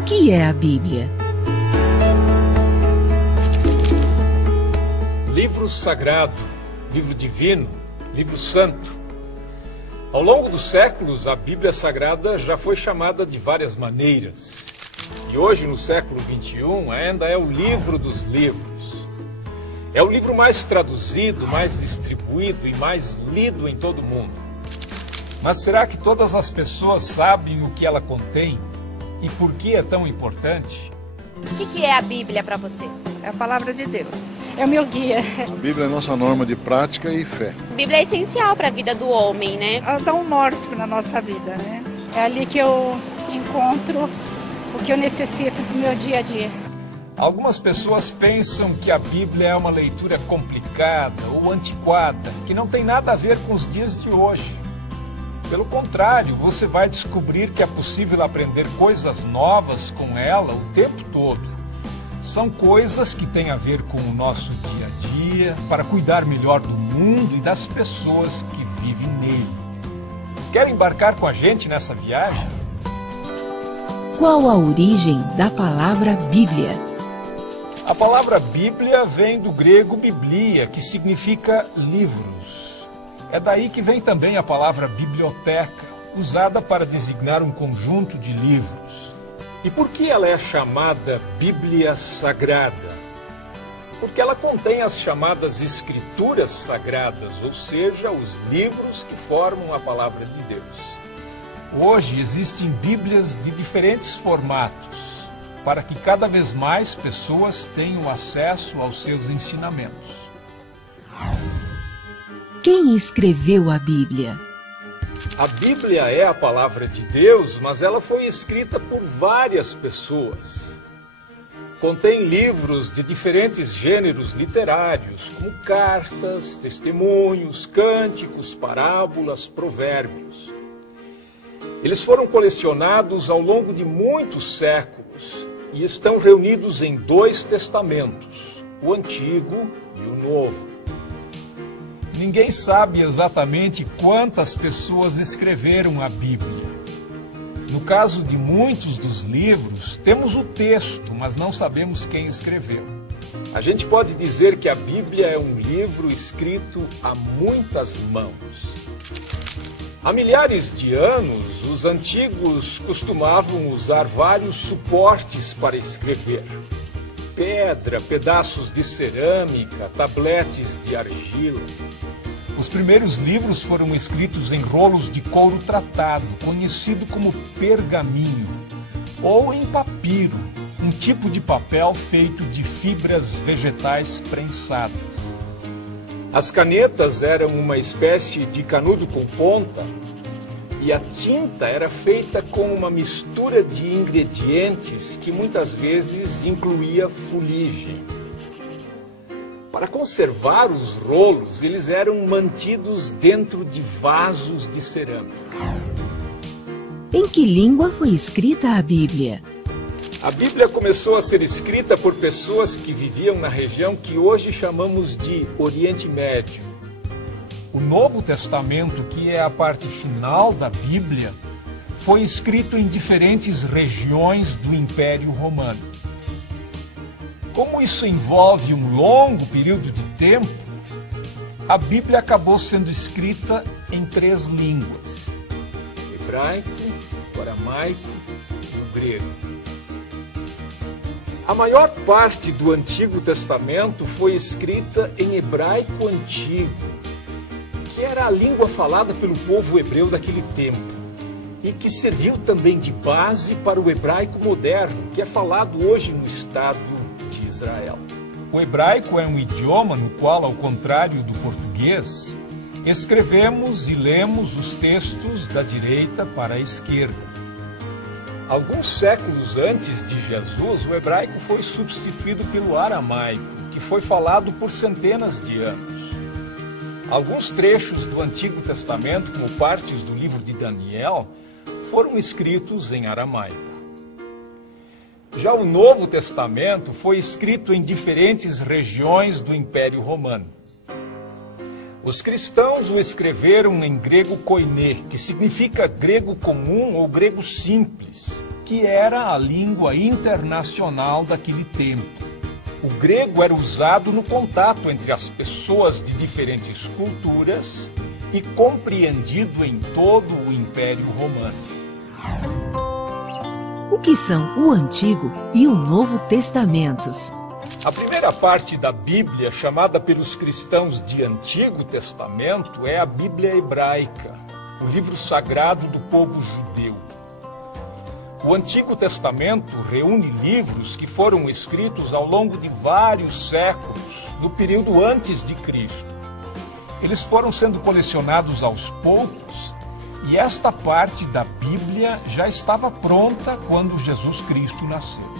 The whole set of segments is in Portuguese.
O que é a Bíblia? Livro sagrado, livro divino, livro santo. Ao longo dos séculos, a Bíblia Sagrada já foi chamada de várias maneiras. E hoje, no século XXI, ainda é o livro dos livros. É o livro mais traduzido, mais distribuído e mais lido em todo o mundo. Mas será que todas as pessoas sabem o que ela contém e por que é tão importante? O que é a Bíblia para você? É a palavra de Deus. É o meu guia. A Bíblia é a nossa norma de prática e fé. A Bíblia é essencial para a vida do homem, né? Ela dá um norte na nossa vida, né? É ali que eu encontro o que eu necessito do meu dia a dia. Algumas pessoas pensam que a Bíblia é uma leitura complicada ou antiquada, que não tem nada a ver com os dias de hoje. Pelo contrário, você vai descobrir que é possível aprender coisas novas com ela o tempo todo. São coisas que têm a ver com o nosso dia a dia, para cuidar melhor do mundo e das pessoas que vivem nele. Quer embarcar com a gente nessa viagem? Qual a origem da palavra Bíblia? A palavra Bíblia vem do grego biblia, que significa livros. É daí que vem também a palavra biblioteca, usada para designar um conjunto de livros. E por que ela é chamada Bíblia Sagrada? Porque ela contém as chamadas Escrituras Sagradas, ou seja, os livros que formam a palavra de Deus. Hoje existem Bíblias de diferentes formatos, para que cada vez mais pessoas tenham acesso aos seus ensinamentos. Quem escreveu a Bíblia? A Bíblia é a palavra de Deus, mas ela foi escrita por várias pessoas. Contém livros de diferentes gêneros literários, como cartas, testemunhos, cânticos, parábolas, provérbios. Eles foram colecionados ao longo de muitos séculos e estão reunidos em 2 testamentos, o Antigo e o Novo. Ninguém sabe exatamente quantas pessoas escreveram a Bíblia. No caso de muitos dos livros, temos o texto, mas não sabemos quem escreveu. A gente pode dizer que a Bíblia é um livro escrito a muitas mãos. Há milhares de anos, os antigos costumavam usar vários suportes para escrever. Pedra, pedaços de cerâmica, tabletes de argila. Os primeiros livros foram escritos em rolos de couro tratado, conhecido como pergaminho, ou em papiro, um tipo de papel feito de fibras vegetais prensadas. As canetas eram uma espécie de canudo com ponta, e a tinta era feita com uma mistura de ingredientes que muitas vezes incluía fuligem. Para conservar os rolos, eles eram mantidos dentro de vasos de cerâmica. Em que língua foi escrita a Bíblia? A Bíblia começou a ser escrita por pessoas que viviam na região que hoje chamamos de Oriente Médio. O Novo Testamento, que é a parte final da Bíblia, foi escrito em diferentes regiões do Império Romano. Como isso envolve um longo período de tempo, a Bíblia acabou sendo escrita em 3 línguas: hebraico, o aramaico e o grego. A maior parte do Antigo Testamento foi escrita em hebraico antigo, que era a língua falada pelo povo hebreu daquele tempo, e que serviu também de base para o hebraico moderno, que é falado hoje no Estado de Israel. O hebraico é um idioma no qual, ao contrário do português, escrevemos e lemos os textos da direita para a esquerda. Alguns séculos antes de Jesus, o hebraico foi substituído pelo aramaico, que foi falado por centenas de anos. Alguns trechos do Antigo Testamento, como partes do livro de Daniel, foram escritos em aramaico. Já o Novo Testamento foi escrito em diferentes regiões do Império Romano. Os cristãos o escreveram em grego koiné, que significa grego comum ou grego simples, que era a língua internacional daquele tempo. O grego era usado no contato entre as pessoas de diferentes culturas e compreendido em todo o Império Romano. O que são o Antigo e o Novo Testamentos? A primeira parte da Bíblia, chamada pelos cristãos de Antigo Testamento, é a Bíblia hebraica, o livro sagrado do povo judeu. O Antigo Testamento reúne livros que foram escritos ao longo de vários séculos, no período antes de Cristo. Eles foram sendo colecionados aos poucos e esta parte da Bíblia já estava pronta quando Jesus Cristo nasceu.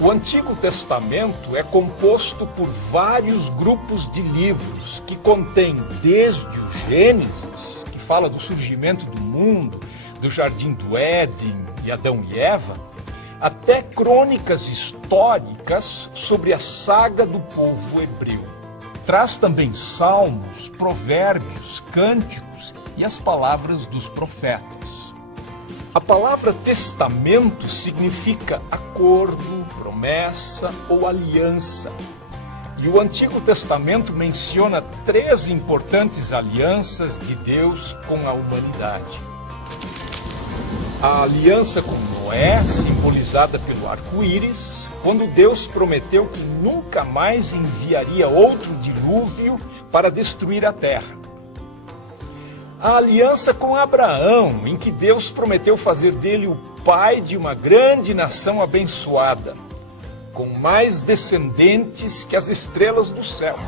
O Antigo Testamento é composto por vários grupos de livros que contêm desde o Gênesis, que fala do surgimento do mundo, do Jardim do Éden e Adão e Eva, até crônicas históricas sobre a saga do povo hebreu. Traz também salmos, provérbios, cânticos e as palavras dos profetas. A palavra testamento significa acordo, promessa ou aliança. E o Antigo Testamento menciona 3 importantes alianças de Deus com a humanidade. A aliança com Noé, simbolizada pelo arco-íris, quando Deus prometeu que nunca mais enviaria outro dilúvio para destruir a terra. A aliança com Abraão, em que Deus prometeu fazer dele o pai de uma grande nação abençoada, com mais descendentes que as estrelas do céu.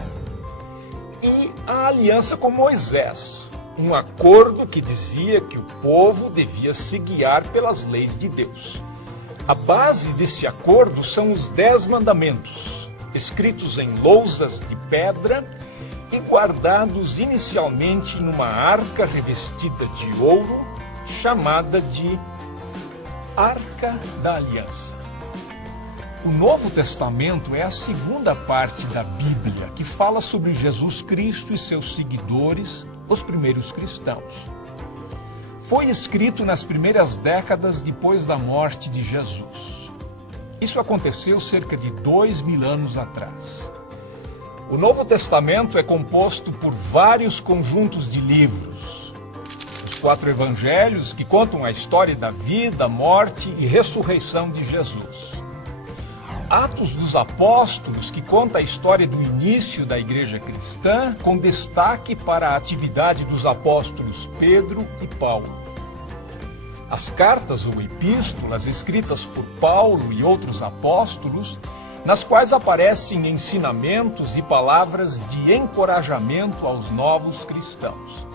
E a aliança com Moisés, um acordo que dizia que o povo devia se guiar pelas leis de Deus. A base desse acordo são os 10 mandamentos, escritos em lousas de pedra e guardados inicialmente em uma arca revestida de ouro, chamada de Arca da Aliança. O Novo Testamento é a segunda parte da Bíblia, que fala sobre Jesus Cristo e seus seguidores, os primeiros cristãos. Foi escrito nas primeiras décadas depois da morte de Jesus. Isso aconteceu cerca de 2000 anos atrás. O Novo Testamento é composto por vários conjuntos de livros. Os 4 evangelhos, que contam a história da vida, morte e ressurreição de Jesus. Atos dos Apóstolos, que conta a história do início da igreja cristã, com destaque para a atividade dos apóstolos Pedro e Paulo. As cartas ou epístolas escritas por Paulo e outros apóstolos, nas quais aparecem ensinamentos e palavras de encorajamento aos novos cristãos.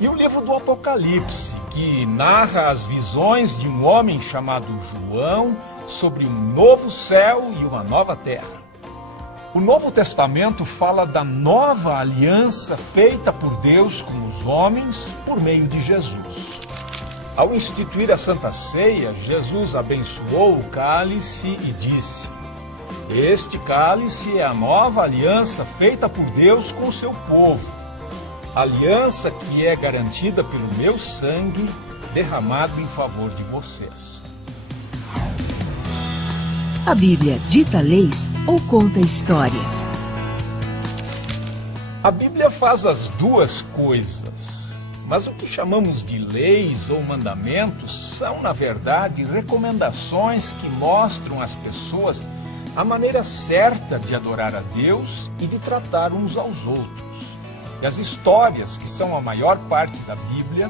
E o livro do Apocalipse, que narra as visões de um homem chamado João sobre um novo céu e uma nova terra. O Novo Testamento fala da nova aliança feita por Deus com os homens por meio de Jesus. Ao instituir a Santa Ceia, Jesus abençoou o cálice e disse: "Este cálice é a nova aliança feita por Deus com o seu povo, aliança que é garantida pelo meu sangue derramado em favor de vocês." A Bíblia dita leis ou conta histórias? A Bíblia faz as duas coisas, mas o que chamamos de leis ou mandamentos são, na verdade, recomendações que mostram às pessoas a maneira certa de adorar a Deus e de tratar uns aos outros. E as histórias, que são a maior parte da Bíblia,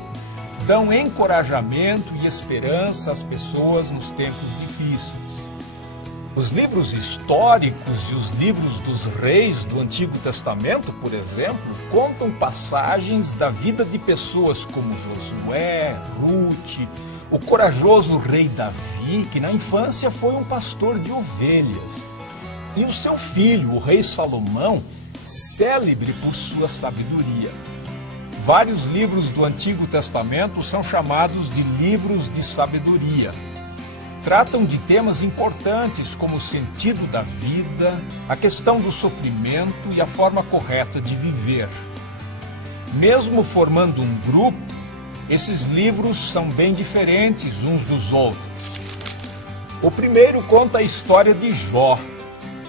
dão encorajamento e esperança às pessoas nos tempos difíceis. Os livros históricos e os livros dos reis do Antigo Testamento, por exemplo, contam passagens da vida de pessoas como Josué, Ruth, o corajoso rei Davi, que na infância foi um pastor de ovelhas, e o seu filho, o rei Salomão, célebre por sua sabedoria. Vários livros do Antigo Testamento são chamados de livros de sabedoria. Tratam de temas importantes como o sentido da vida, a questão do sofrimento e a forma correta de viver. Mesmo formando um grupo, esses livros são bem diferentes uns dos outros. O primeiro conta a história de Jó,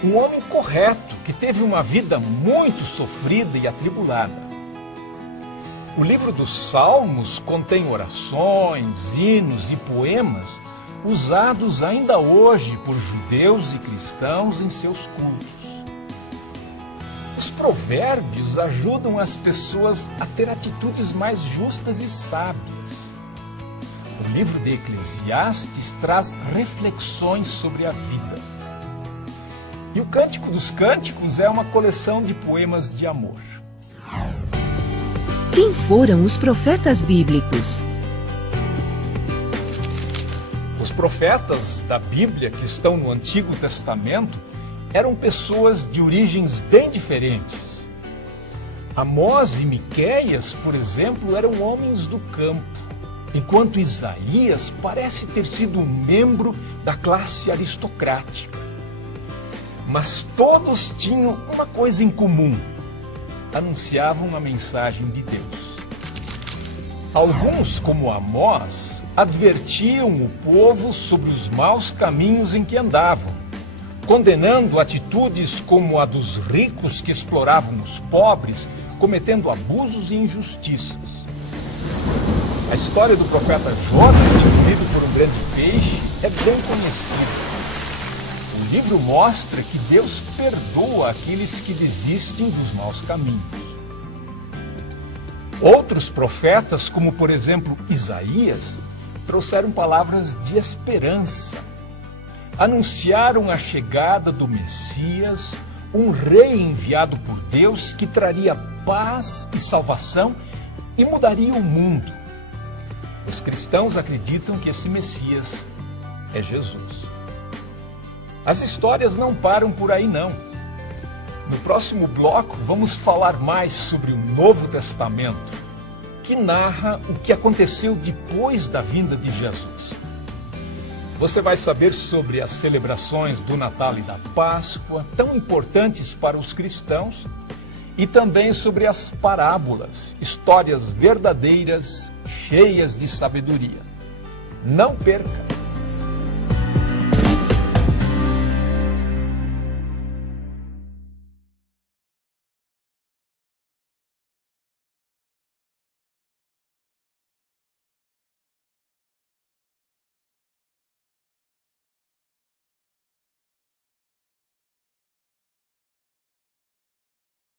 um homem correto que teve uma vida muito sofrida e atribulada. O livro dos Salmos contém orações, hinos e poemas usados ainda hoje por judeus e cristãos em seus cultos. Os provérbios ajudam as pessoas a ter atitudes mais justas e sábias. O livro de Eclesiastes traz reflexões sobre a vida. E o Cântico dos Cânticos é uma coleção de poemas de amor. Quem foram os profetas bíblicos? Os profetas da Bíblia que estão no Antigo Testamento eram pessoas de origens bem diferentes. Amós e Miqueias, por exemplo, eram homens do campo, enquanto Isaías parece ter sido um membro da classe aristocrática. Mas todos tinham uma coisa em comum: anunciavam a mensagem de Deus. Alguns, como Amós, advertiam o povo sobre os maus caminhos em que andavam, condenando atitudes como a dos ricos que exploravam os pobres, cometendo abusos e injustiças. A história do profeta Jonas, engolido por um grande peixe, é bem conhecida. O livro mostra que Deus perdoa aqueles que desistem dos maus caminhos. Outros profetas, como por exemplo Isaías, trouxeram palavras de esperança. Anunciaram a chegada do Messias, um rei enviado por Deus que traria paz e salvação e mudaria o mundo. Os cristãos acreditam que esse Messias é Jesus. As histórias não param por aí, não. No próximo bloco, vamos falar mais sobre o Novo Testamento, que narra o que aconteceu depois da vinda de Jesus. Você vai saber sobre as celebrações do Natal e da Páscoa, tão importantes para os cristãos, e também sobre as parábolas, histórias verdadeiras, cheias de sabedoria. Não perca!